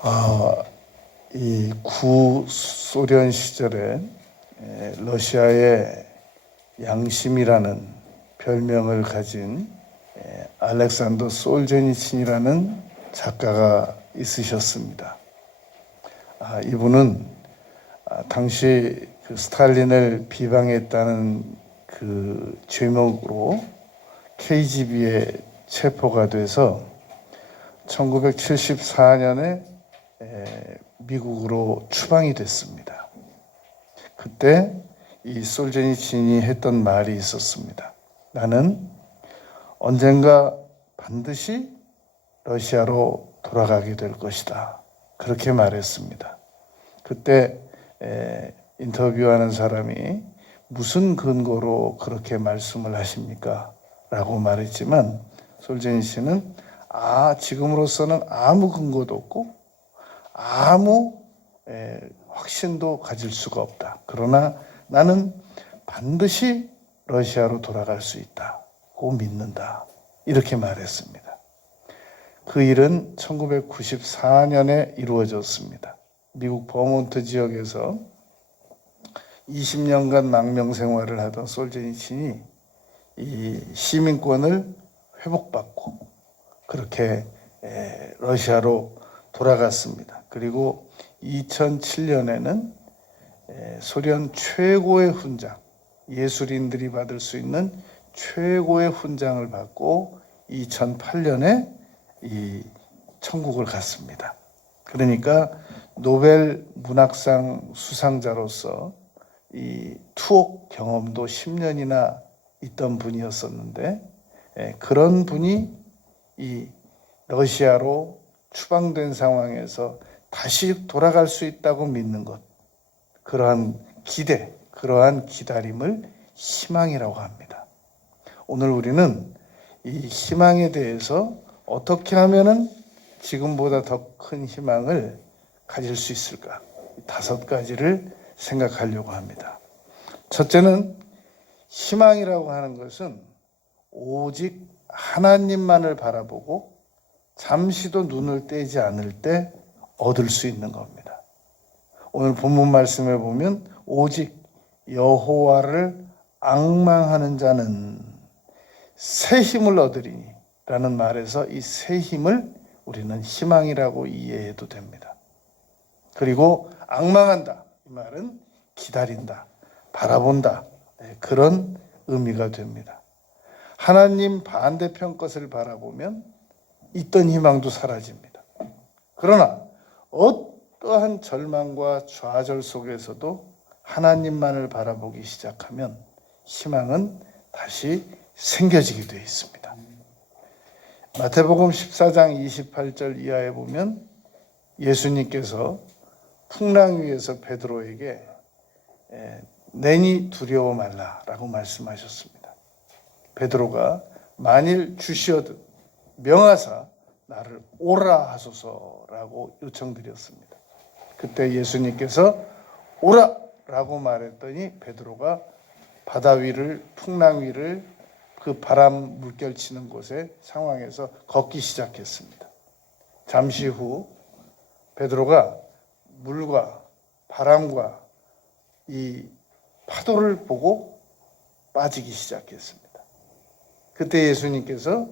아, 이 구소련 시절에 에, 러시아의 양심이라는 별명을 가진 에, 알렉산더 솔제니친이라는 작가가 있으셨습니다. 아, 이분은 아, 당시 그 스탈린을 비방했다는 그 죄목으로 KGB에 체포가 돼서 1974년에 미국으로 추방이 됐습니다. 그때 이 솔제니친이 했던 말이 있었습니다. 나는 언젠가 반드시 러시아로 돌아가게 될 것이다. 그렇게 말했습니다. 그때 에, 인터뷰하는 사람이 무슨 근거로 그렇게 말씀을 하십니까? 라고 말했지만 솔제니친은 아 지금으로서는 아무 근거도 없고 아무 에, 확신도 가질 수가 없다. 그러나 나는 반드시 러시아로 돌아갈 수 있다고 믿는다. 이렇게 말했습니다. 그 일은 1994년에 이루어졌습니다. 미국 버몬트 지역에서 20년간 망명 생활을 하던 솔제니친이 이 시민권을 회복받고 그렇게 에, 러시아로 돌아갔습니다. 그리고 2007년에는 소련 최고의 훈장, 예술인들이 받을 수 있는 최고의 훈장을 받고 2008년에 이 천국을 갔습니다. 그러니까 노벨 문학상 수상자로서 이 투옥 경험도 10년이나 있던 분이었었는데 예, 그런 분이 이 러시아로 추방된 상황에서 다시 돌아갈 수 있다고 믿는 것 그러한 기대 그러한 기다림을 희망이라고 합니다. 오늘 우리는 이 희망에 대해서 어떻게 하면은 지금보다 더 큰 희망을 가질 수 있을까? 다섯 가지를 생각하려고 합니다. 첫째는 희망이라고 하는 것은 오직 하나님만을 바라보고 잠시도 눈을 떼지 않을 때 얻을 수 있는 겁니다. 오늘 본문 말씀에 보면 오직 여호와를 악망하는 자는 새 힘을 얻으리니 라는 말에서 이 새 힘을 우리는 희망이라고 이해해도 됩니다. 그리고 악망한다. 이 말은 기다린다. 바라본다. 네, 그런 의미가 됩니다. 하나님 반대편 것을 바라보면 있던 희망도 사라집니다. 그러나 어떠한 절망과 좌절 속에서도 하나님만을 바라보기 시작하면 희망은 다시 생겨지게 되어 있습니다. 마태복음 14장 28절 이하에 보면 예수님께서 풍랑 위에서 베드로에게 내니 두려워 말라라고 말씀하셨습니다. 베드로가 만일 주시어든 명하사 나를 오라 하소서라고 요청드렸습니다. 그때 예수님께서 오라라고 말했더니 베드로가 바다 위를 풍랑 위를 그 바람 물결 치는 곳에 상황에서 걷기 시작했습니다. 잠시 후 베드로가 물과 바람과 이 파도를 보고 빠지기 시작했습니다. 그때 예수님께서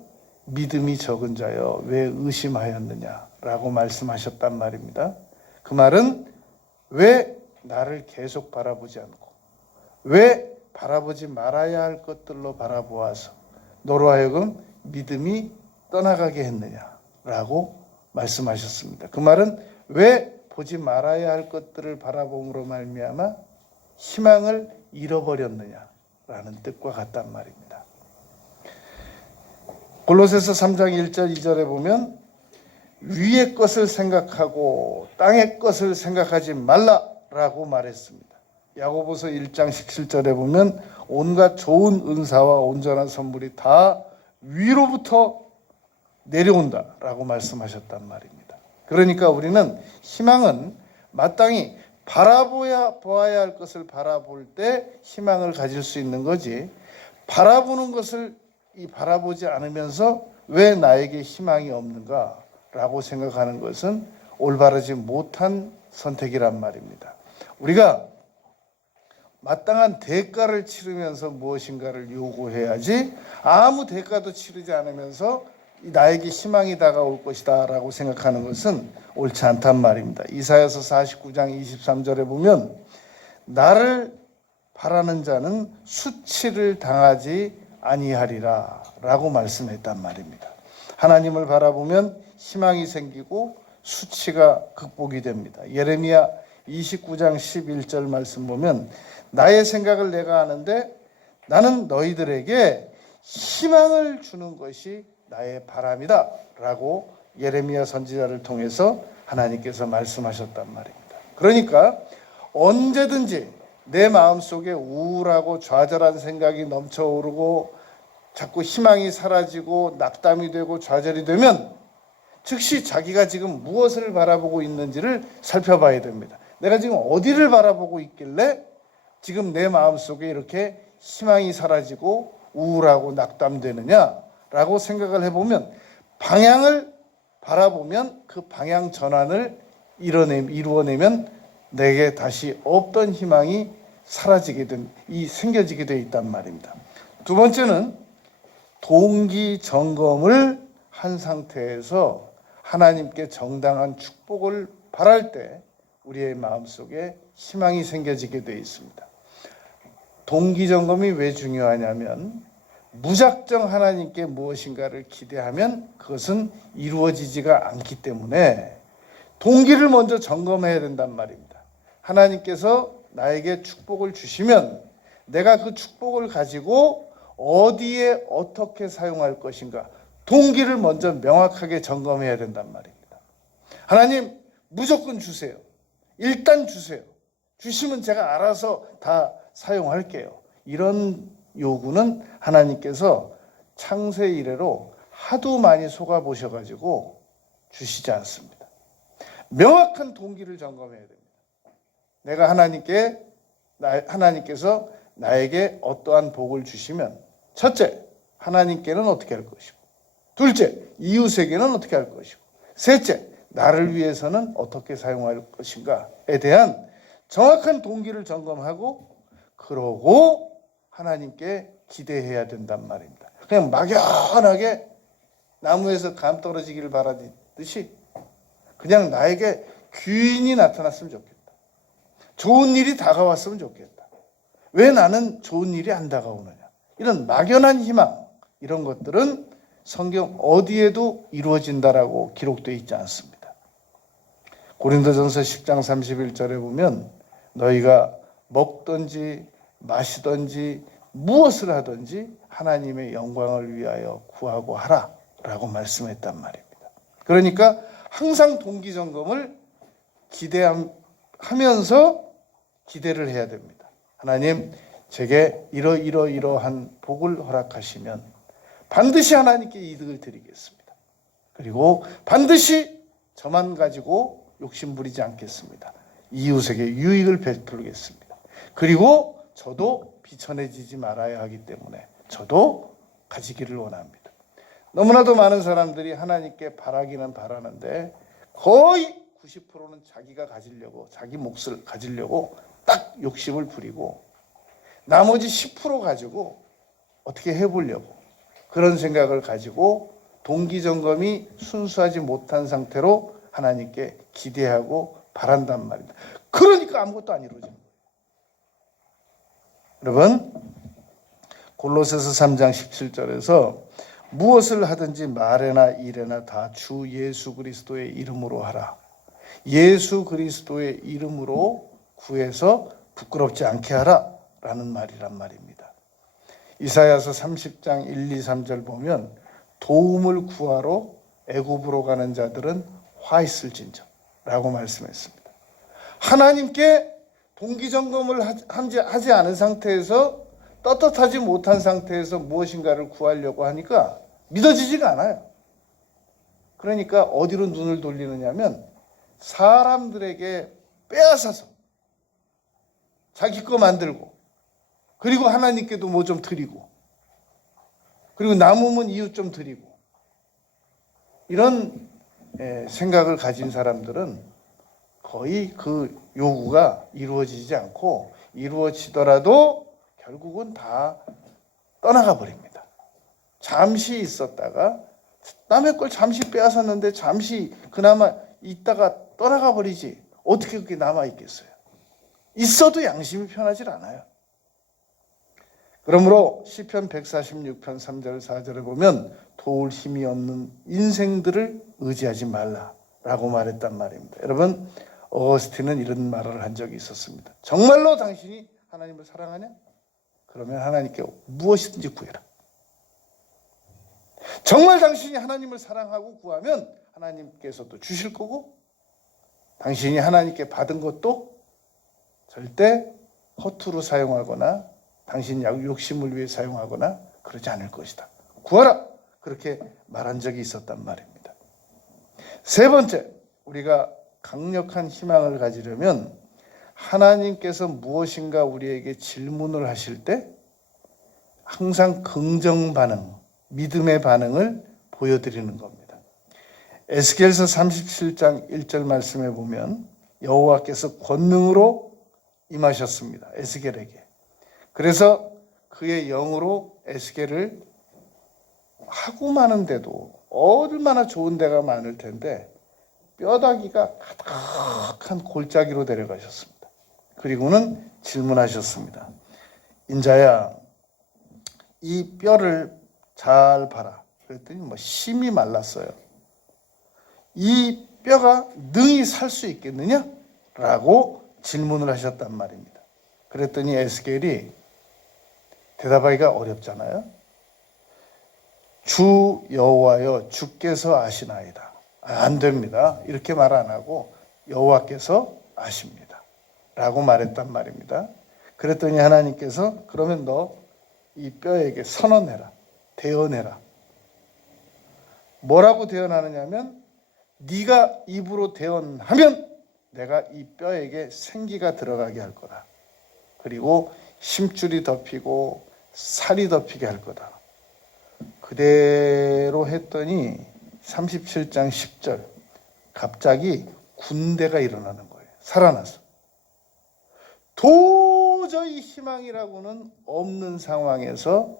믿음이 적은 자여 왜 의심하였느냐라고 말씀하셨단 말입니다. 그 말은 왜 나를 계속 바라보지 않고 왜 바라보지 말아야 할 것들로 바라보아서 너로 하여금 믿음이 떠나가게 했느냐라고 말씀하셨습니다. 그 말은 왜 보지 말아야 할 것들을 바라봄으로 말미암아 희망을 잃어버렸느냐라는 뜻과 같단 말입니다. 골로새서 3장 1절 2절에 보면 위의 것을 생각하고 땅의 것을 생각하지 말라라고 말했습니다. 야고보서 1장 17절에 보면 온갖 좋은 은사와 온전한 선물이 다 위로부터 내려온다라고 말씀하셨단 말입니다. 그러니까 우리는 희망은 마땅히 바라보야 보아야 할 것을 바라볼 때 희망을 가질 수 있는 거지. 바라보는 것을 이 바라보지 않으면서 왜 나에게 희망이 없는가라고 생각하는 것은 올바르지 못한 선택이란 말입니다. 우리가 마땅한 대가를 치르면서 무엇인가를 요구해야지 아무 대가도 치르지 않으면서 나에게 희망이 다가올 것이다 라고 생각하는 것은 옳지 않단 말입니다. 이사야서 49장 23절에 보면 나를 바라는 자는 수치를 당하지 아니하리라 라고 말씀했단 말입니다. 하나님을 바라보면 희망이 생기고 수치가 극복이 됩니다. 예레미야 29장 11절 말씀 보면 나의 생각을 내가 아는데 나는 너희들에게 희망을 주는 것이 나의 바람이다 라고 예레미야 선지자를 통해서 하나님께서 말씀하셨단 말입니다. 그러니까 언제든지 내 마음속에 우울하고 좌절한 생각이 넘쳐오르고 자꾸 희망이 사라지고 낙담이 되고 좌절이 되면 즉시 자기가 지금 무엇을 바라보고 있는지를 살펴봐야 됩니다. 내가 지금 어디를 바라보고 있길래 지금 내 마음속에 이렇게 희망이 사라지고 우울하고 낙담되느냐라고 생각을 해보면 방향을 바라보면 그 방향 전환을 이뤄내, 이루어내면 내게 다시 없던 희망이 사라지게 된, 이 생겨지게 돼 있단 말입니다. 두 번째는 동기 점검을 한 상태에서 하나님께 정당한 축복을 바랄 때 우리의 마음속에 희망이 생겨지게 돼 있습니다. 동기 점검이 왜 중요하냐면 무작정 하나님께 무엇인가를 기대하면 그것은 이루어지지가 않기 때문에 동기를 먼저 점검해야 된단 말입니다. 하나님께서 나에게 축복을 주시면 내가 그 축복을 가지고 어디에 어떻게 사용할 것인가 동기를 먼저 명확하게 점검해야 된단 말입니다. 하나님 무조건 주세요. 일단 주세요. 주시면 제가 알아서 다 사용할게요. 이런 요구는 하나님께서 창세 이래로 하도 많이 속아 보셔가지고 주시지 않습니다. 명확한 동기를 점검해야 됩니다. 내가 하나님께 나, 하나님께서 나에게 어떠한 복을 주시면 첫째 하나님께는 어떻게 할 것이고 둘째 이웃에게는 어떻게 할 것이고 셋째 나를 위해서는 어떻게 사용할 것인가에 대한 정확한 동기를 점검하고 그러고 하나님께 기대해야 된단 말입니다. 그냥 막연하게 나무에서 감 떨어지기를 바라듯이 그냥 나에게 귀인이 나타났으면 좋겠다. 좋은 일이 다가왔으면 좋겠다. 왜 나는 좋은 일이 안 다가오느냐? 이런 막연한 희망, 이런 것들은 성경 어디에도 이루어진다라고 기록되어 있지 않습니다. 고린도전서 10장 31절에 보면 너희가 먹든지 마시든지 무엇을 하든지 하나님의 영광을 위하여 구하고 하라 라고 말씀했단 말입니다. 그러니까 항상 동기 점검을 기대하면서 기대를 해야 됩니다. 하나님 제게 이러 이러 이러한 복을 허락하시면 반드시 하나님께 이득을 드리겠습니다. 그리고 반드시 저만 가지고 욕심 부리지 않겠습니다. 이웃에게 유익을 베풀겠습니다. 그리고 저도 비천해지지 말아야 하기 때문에 저도 가지기를 원합니다. 너무나도 많은 사람들이 하나님께 바라기는 바라는데 거의 90%는 자기가 가지려고 자기 몫을 가지려고 딱 욕심을 부리고 나머지 10% 가지고 어떻게 해보려고 그런 생각을 가지고 동기 점검이 순수하지 못한 상태로 하나님께 기대하고 바란단 말입니다. 그러니까 아무것도 안 이루어지는 거예요. 여러분 골로새서 3장 17절에서 무엇을 하든지 말에나 일에나 다 주 예수 그리스도의 이름으로 하라. 예수 그리스도의 이름으로 구해서 부끄럽지 않게 하라 라는 말이란 말입니다. 이사야서 30장 1, 2, 3절 보면 도움을 구하러 애굽으로 가는 자들은 화 있을진저라고 말씀했습니다. 하나님께 동기 점검을 하지 않은 상태에서 떳떳하지 못한 상태에서 무엇인가를 구하려고 하니까 믿어지지가 않아요. 그러니까 어디로 눈을 돌리느냐면 사람들에게 빼앗아서 자기 거 만들고 그리고 하나님께도 뭐 좀 드리고 그리고 남으면 이웃 좀 드리고 이런 예, 생각을 가진 사람들은 거의 그 요구가 이루어지지 않고 이루어지더라도 결국은 다 떠나가 버립니다. 잠시 있었다가 남의 걸 잠시 빼앗았는데 잠시 그나마 있다가 떠나가 버리지 어떻게 그게 남아 있겠어요? 있어도 양심이 편하질 않아요. 그러므로 시편 146편 3절 4절에 보면 도울 힘이 없는 인생들을 의지하지 말라라고 말했단 말입니다. 여러분 어거스틴은 이런 말을 한 적이 있었습니다. 정말로 당신이 하나님을 사랑하냐? 그러면 하나님께 무엇이든지 구해라. 정말 당신이 하나님을 사랑하고 구하면 하나님께서도 주실 거고 당신이 하나님께 받은 것도 절대 허투루 사용하거나 당신 욕심을 위해 사용하거나 그러지 않을 것이다. 구하라. 그렇게 말한 적이 있었단 말입니다. 세 번째, 우리가 강력한 희망을 가지려면 하나님께서 무엇인가 우리에게 질문을 하실 때 항상 긍정 반응, 믿음의 반응을 보여드리는 겁니다. 에스겔서 37장 1절 말씀에 보면 여호와께서 권능으로 임하셨습니다. 에스겔에게. 그래서 그의 영으로 에스겔을 하고 마는데도 얼마나 좋은 데가 많을 텐데 뼈다귀가 가득한 골짜기로 데려가셨습니다. 그리고는 질문하셨습니다. 인자야, 이 뼈를 잘 봐라. 그랬더니 뭐 심이 말랐어요. 이 뼈가 능히 살 수 있겠느냐? 라고 질문을 하셨단 말입니다. 그랬더니 에스겔이 대답하기가 어렵잖아요. 주 여호와여 주께서 아시나이다. 아, 안 됩니다. 이렇게 말 안 하고 여호와께서 아십니다. 라고 말했단 말입니다. 그랬더니 하나님께서 그러면 너 이 뼈에게 선언해라. 대언해라. 뭐라고 대언하느냐면 네가 입으로 대언하면 내가 이 뼈에게 생기가 들어가게 할 거다. 그리고 힘줄이 덮이고 살이 덮이게 할 거다. 그대로 했더니 37장 10절 갑자기 군대가 일어나는 거예요. 살아나서. 도저히 희망이라고는 없는 상황에서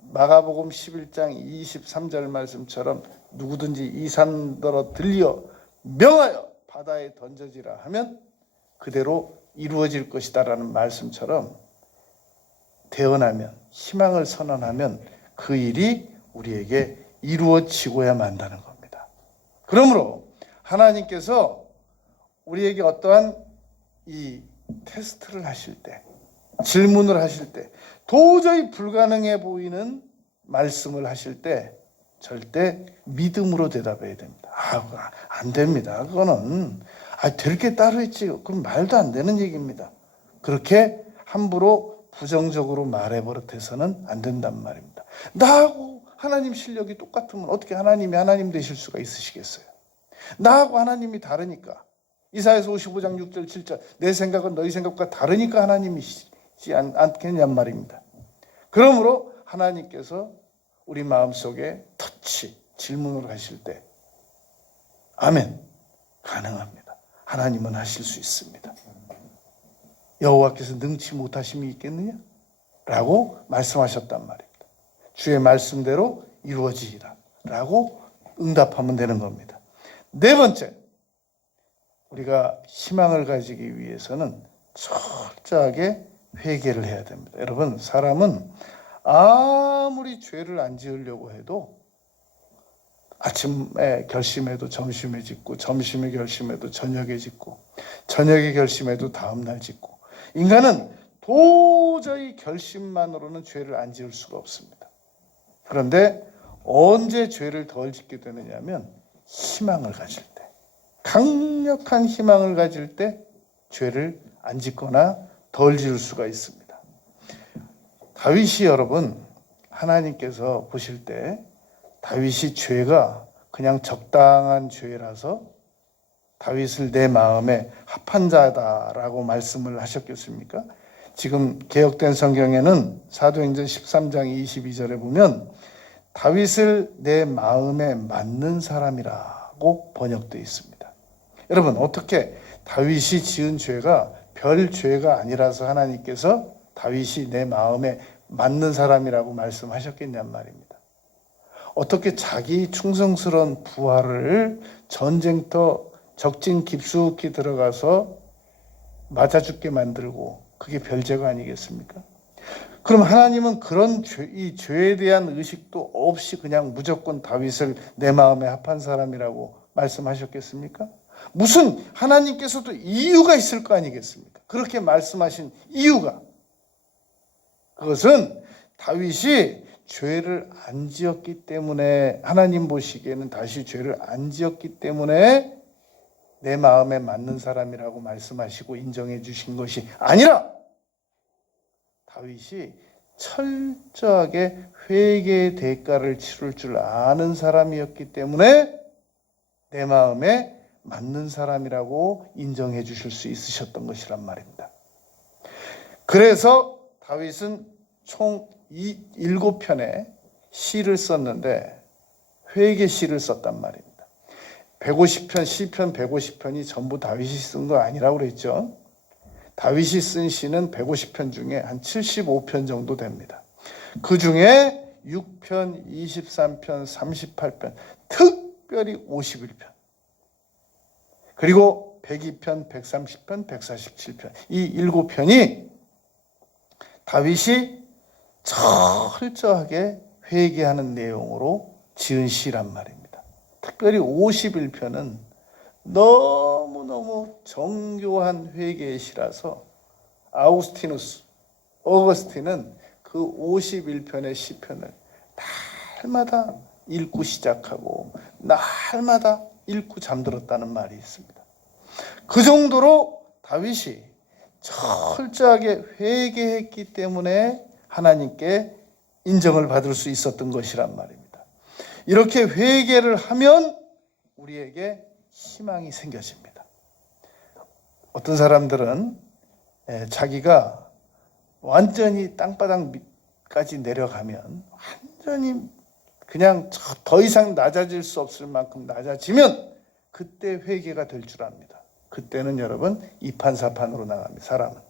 마가복음 11장 23절 말씀처럼 누구든지 이 산더러 들려 명하여 바다에 던져지라 하면 그대로 이루어질 것이다라는 말씀처럼 대언하면 희망을 선언하면 그 일이 우리에게 이루어지고야 만다는 겁니다. 그러므로 하나님께서 우리에게 어떠한 이 테스트를 하실 때, 질문을 하실 때, 도저히 불가능해 보이는 말씀을 하실 때 절대 믿음으로 대답해야 됩니다. 아, 안 됩니다. 그거는 아, 될 게 따로 있지. 그럼 말도 안 되는 얘기입니다. 그렇게 함부로 부정적으로 말해버릇해서는 안 된단 말입니다. 나하고 하나님 실력이 똑같으면 어떻게 하나님이 하나님 되실 수가 있으시겠어요? 나하고 하나님이 다르니까. 이사에서 55장 6절 7절 내 생각은 너희 생각과 다르니까 하나님이시지 않 겠냔 말입니다. 그러므로 하나님께서 우리 마음속에 터치 질문을 하실 때 아멘 가능합니다. 하나님은 하실 수 있습니다. 여호와께서 능치 못하심이 있겠느냐? 라고 말씀하셨단 말입니다. 주의 말씀대로 이루어지리라 라고 응답하면 되는 겁니다. 네 번째, 우리가 희망을 가지기 위해서는 철저하게 회개를 해야 됩니다. 여러분, 사람은 아무리 죄를 안 지으려고 해도 아침에 결심해도 점심에 짓고 점심에 결심해도 저녁에 짓고 저녁에 결심해도 다음 날 짓고 인간은 도저히 결심만으로는 죄를 안 지을 수가 없습니다. 그런데 언제 죄를 덜 짓게 되느냐면 희망을 가질 때 강력한 희망을 가질 때 죄를 안 짓거나 덜 지을 수가 있습니다. 다윗이 여러분 하나님께서 보실 때 다윗이 죄가 그냥 적당한 죄라서 다윗을 내 마음에 합한 자다라고 말씀을 하셨겠습니까? 지금 개혁된 성경에는 사도행전 13장 22절에 보면 다윗을 내 마음에 맞는 사람이라고 라고 번역되어 있습니다. 여러분 어떻게 다윗이 지은 죄가 별 죄가 아니라서 하나님께서 다윗이 내 마음에 맞는 사람이라고 말씀하셨겠냔 말입니다. 어떻게 자기 충성스러운 부하를 전쟁터 적진 깊숙이 들어가서 맞아 죽게 만들고 그게 별죄가 아니겠습니까? 그럼 하나님은 그런 죄, 이 죄에 대한 의식도 없이 그냥 무조건 다윗을 내 마음에 합한 사람이라고 말씀하셨겠습니까? 무슨 하나님께서도 이유가 있을 거 아니겠습니까? 그렇게 말씀하신 이유가 그것은 다윗이 죄를 안 지었기 때문에 하나님 보시기에는 다시 죄를 안 지었기 때문에 내 마음에 맞는 사람이라고 말씀하시고 인정해 주신 것이 아니라 다윗이 철저하게 회개의 대가를 치를 줄 아는 사람이었기 때문에 내 마음에 맞는 사람이라고 인정해 주실 수 있으셨던 것이란 말입니다. 그래서 다윗은 총이 일곱 편의 시를 썼는데 회개 시를 썼단 말입니다. 150편 시편 150편이 전부 다윗이 쓴 거 아니라고 그랬죠. 다윗이 쓴 시는 150편 중에 한 75편 정도 됩니다. 그 중에 6편, 23편, 38편, 특별히 51편. 그리고 102편, 130편, 147편. 이 일곱 편이 다윗이 철저하게 회개하는 내용으로 지은 시란 말입니다. 특별히 51편은 너무너무 정교한 회개의 시라서 아우스티누스, 어거스틴은 그 51편의 시편을 날마다 읽고 시작하고 날마다 읽고 잠들었다는 말이 있습니다. 그 정도로 다윗이 철저하게 회개했기 때문에 하나님께 인정을 받을 수 있었던 것이란 말입니다. 이렇게 회개를 하면 우리에게 희망이 생겨집니다. 어떤 사람들은 예, 자기가 완전히 땅바닥까지 내려가면 완전히 그냥 더 이상 낮아질 수 없을 만큼 낮아지면 그때 회개가 될 줄 압니다. 그때는 여러분 이판사판으로 나갑니다. 사람은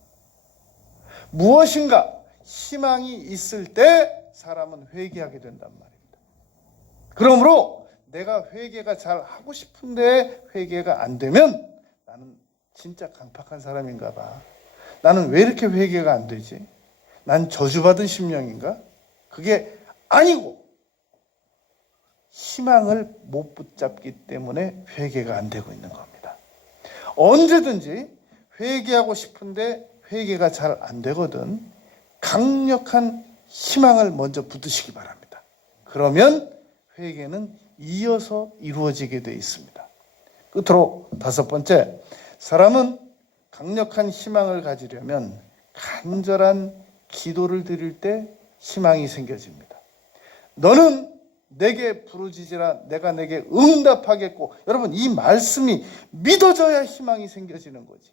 무엇인가 희망이 있을 때 사람은 회개하게 된단 말입니다. 그러므로 내가 회개가 잘 하고 싶은데 회개가 안 되면 나는 진짜 강팍한 사람인가 봐. 나는 왜 이렇게 회개가 안 되지? 난 저주받은 심령인가? 그게 아니고 희망을 못 붙잡기 때문에 회개가 안 되고 있는 겁니다. 언제든지 회개하고 싶은데 회개가 잘 안 되거든 강력한 희망을 먼저 붙드시기 바랍니다. 그러면 회개는 이어서 이루어지게 되어 있습니다. 끝으로 다섯 번째, 사람은 강력한 희망을 가지려면 간절한 기도를 드릴 때 희망이 생겨집니다. 너는 내게 부르짖으라 내가 내게 응답하겠고 여러분 이 말씀이 믿어져야 희망이 생겨지는 거지.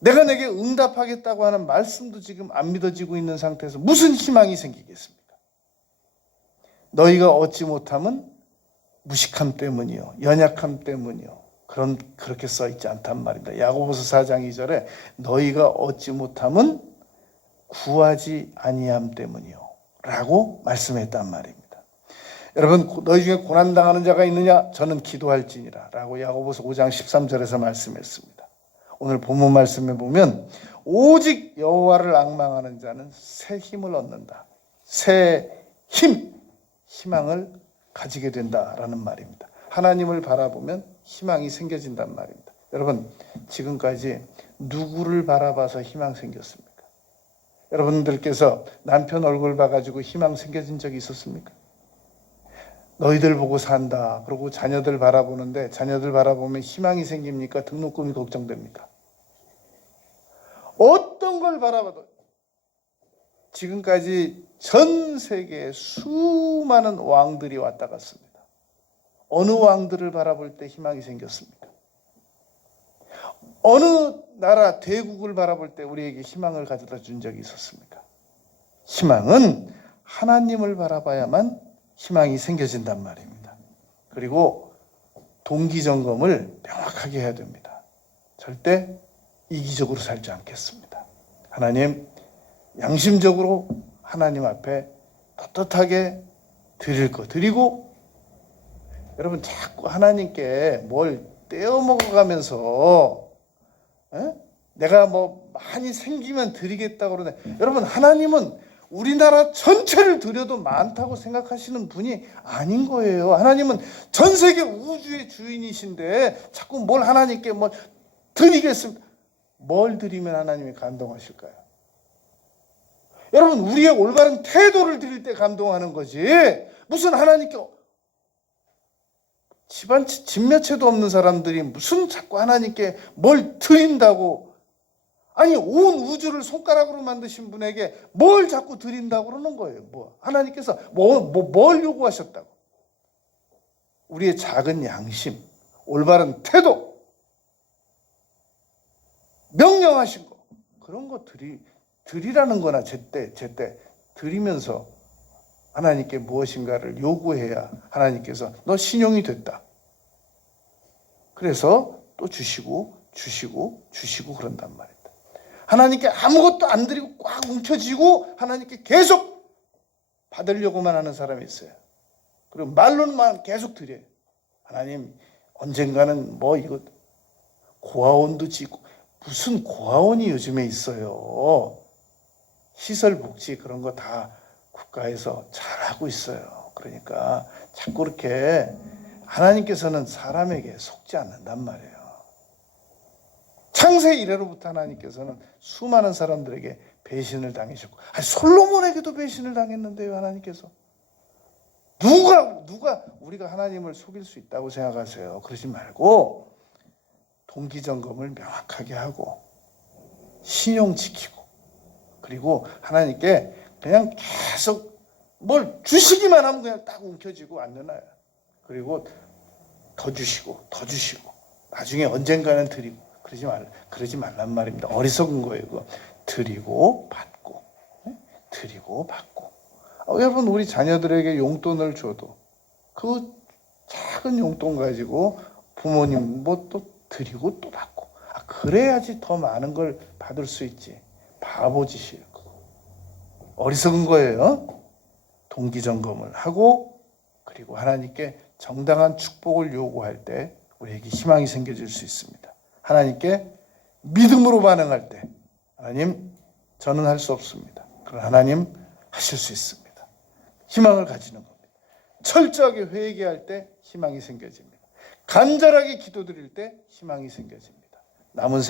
내가 내게 응답하겠다고 하는 말씀도 지금 안 믿어지고 있는 상태에서 무슨 희망이 생기겠습니까? 너희가 얻지 못함은 무식함 때문이요. 연약함 때문이요. 그런 그렇게 써 있지 않단 말입니다. 야고보서 4장 2절에 너희가 얻지 못함은 구하지 아니함 때문이요. 라고 말씀했단 말입니다. 여러분 너희 중에 고난 당하는 자가 있느냐? 저는 기도할지니라. 라고 야고보서 5장 13절에서 말씀했습니다. 오늘 본문 말씀에 보면 오직 여호와를 앙망하는 자는 새 힘을 얻는다. 새 힘, 희망을 가지게 된다라는 말입니다. 하나님을 바라보면 희망이 생겨진단 말입니다. 여러분, 지금까지 누구를 바라봐서 희망 생겼습니까? 여러분들께서 남편 얼굴 봐가지고 희망 생겨진 적이 있었습니까? 너희들 보고 산다. 그리고 자녀들 바라보는데 자녀들 바라보면 희망이 생깁니까? 등록금이 걱정됩니까? 어떤 걸 바라봐도 지금까지 전 세계에 수많은 왕들이 왔다 갔습니다. 어느 왕들을 바라볼 때 희망이 생겼습니까? 어느 나라 대국을 바라볼 때 우리에게 희망을 가져다 준 적이 있었습니까? 희망은 하나님을 바라봐야만 희망이 생겨진단 말입니다. 그리고 동기 점검을 명확하게 해야 됩니다. 절대 이기적으로 살지 않겠습니다. 하나님 양심적으로 하나님 앞에 떳떳하게 드릴 거 드리고 여러분 자꾸 하나님께 뭘 떼어 먹어가면서 에? 내가 뭐 많이 생기면 드리겠다고 그러네. 여러분 하나님은 우리나라 전체를 드려도 많다고 생각하시는 분이 아닌 거예요. 하나님은 전 세계 우주의 주인이신데 자꾸 뭘 하나님께 뭐 드리겠습니다. 뭘 드리면 하나님이 감동하실까요? 여러분 우리의 올바른 태도를 드릴 때 감동하는 거지. 무슨 하나님께 집안 집몇 채도 없는 사람들이 무슨 자꾸 하나님께 뭘 드린다고 아니 온 우주를 손가락으로 만드신 분에게 뭘 자꾸 드린다고 그러는 거예요. 뭐 하나님께서 뭐, 뭐, 뭘 요구하셨다고? 우리의 작은 양심, 올바른 태도, 명령하신 거 그런 거 드리 드리라는 거나 제때 제때 드리면서 하나님께 무엇인가를 요구해야 하나님께서 너 신용이 됐다. 그래서 또 주시고 주시고 주시고 그런단 말이다. 하나님께 아무것도 안 드리고 꽉 움켜쥐고 하나님께 계속 받으려고만 하는 사람이 있어요. 그리고 말로만 계속 드려요. 하나님 언젠가는 뭐 이거 고아원도 짓고 무슨 고아원이 요즘에 있어요. 시설 복지 그런 거 다 국가에서 잘하고 있어요. 그러니까 자꾸 이렇게 하나님께서는 사람에게 속지 않는단 말이에요. 창세 이래로부터 하나님께서는 수많은 사람들에게 배신을 당하셨고, 아니, 솔로몬에게도 배신을 당했는데요, 하나님께서. 누가, 누가 우리가 하나님을 속일 수 있다고 생각하세요? 그러지 말고, 동기점검을 명확하게 하고, 신용 지키고, 그리고 하나님께 그냥 계속 뭘 주시기만 하면 그냥 딱 움켜쥐고 아야. 그리고 더 주시고, 더 주시고, 나중에 언젠가는 드리고, 그러지 말, 그러지 말란 말입니다. 어리석은 거예요. 그거. 드리고 받고, 네? 드리고 받고. 어, 여러분 우리 자녀들에게 용돈을 줘도 그 작은 용돈 가지고 부모님 뭐 또 드리고 또 받고. 아, 그래야지 더 많은 걸 받을 수 있지. 바보 짓이에요. 그거. 어리석은 거예요. 동기 점검을 하고 그리고 하나님께 정당한 축복을 요구할 때 우리에게 희망이 생겨질 수 있습니다. 하나님께 믿음으로 반응할 때 하나님 저는 할 수 없습니다. 그러나 하나님 하실 수 있습니다. 희망을 가지는 겁니다. 철저하게 회개할 때 희망이 생겨집니다. 간절하게 기도드릴 때 희망이 생겨집니다. 남은 생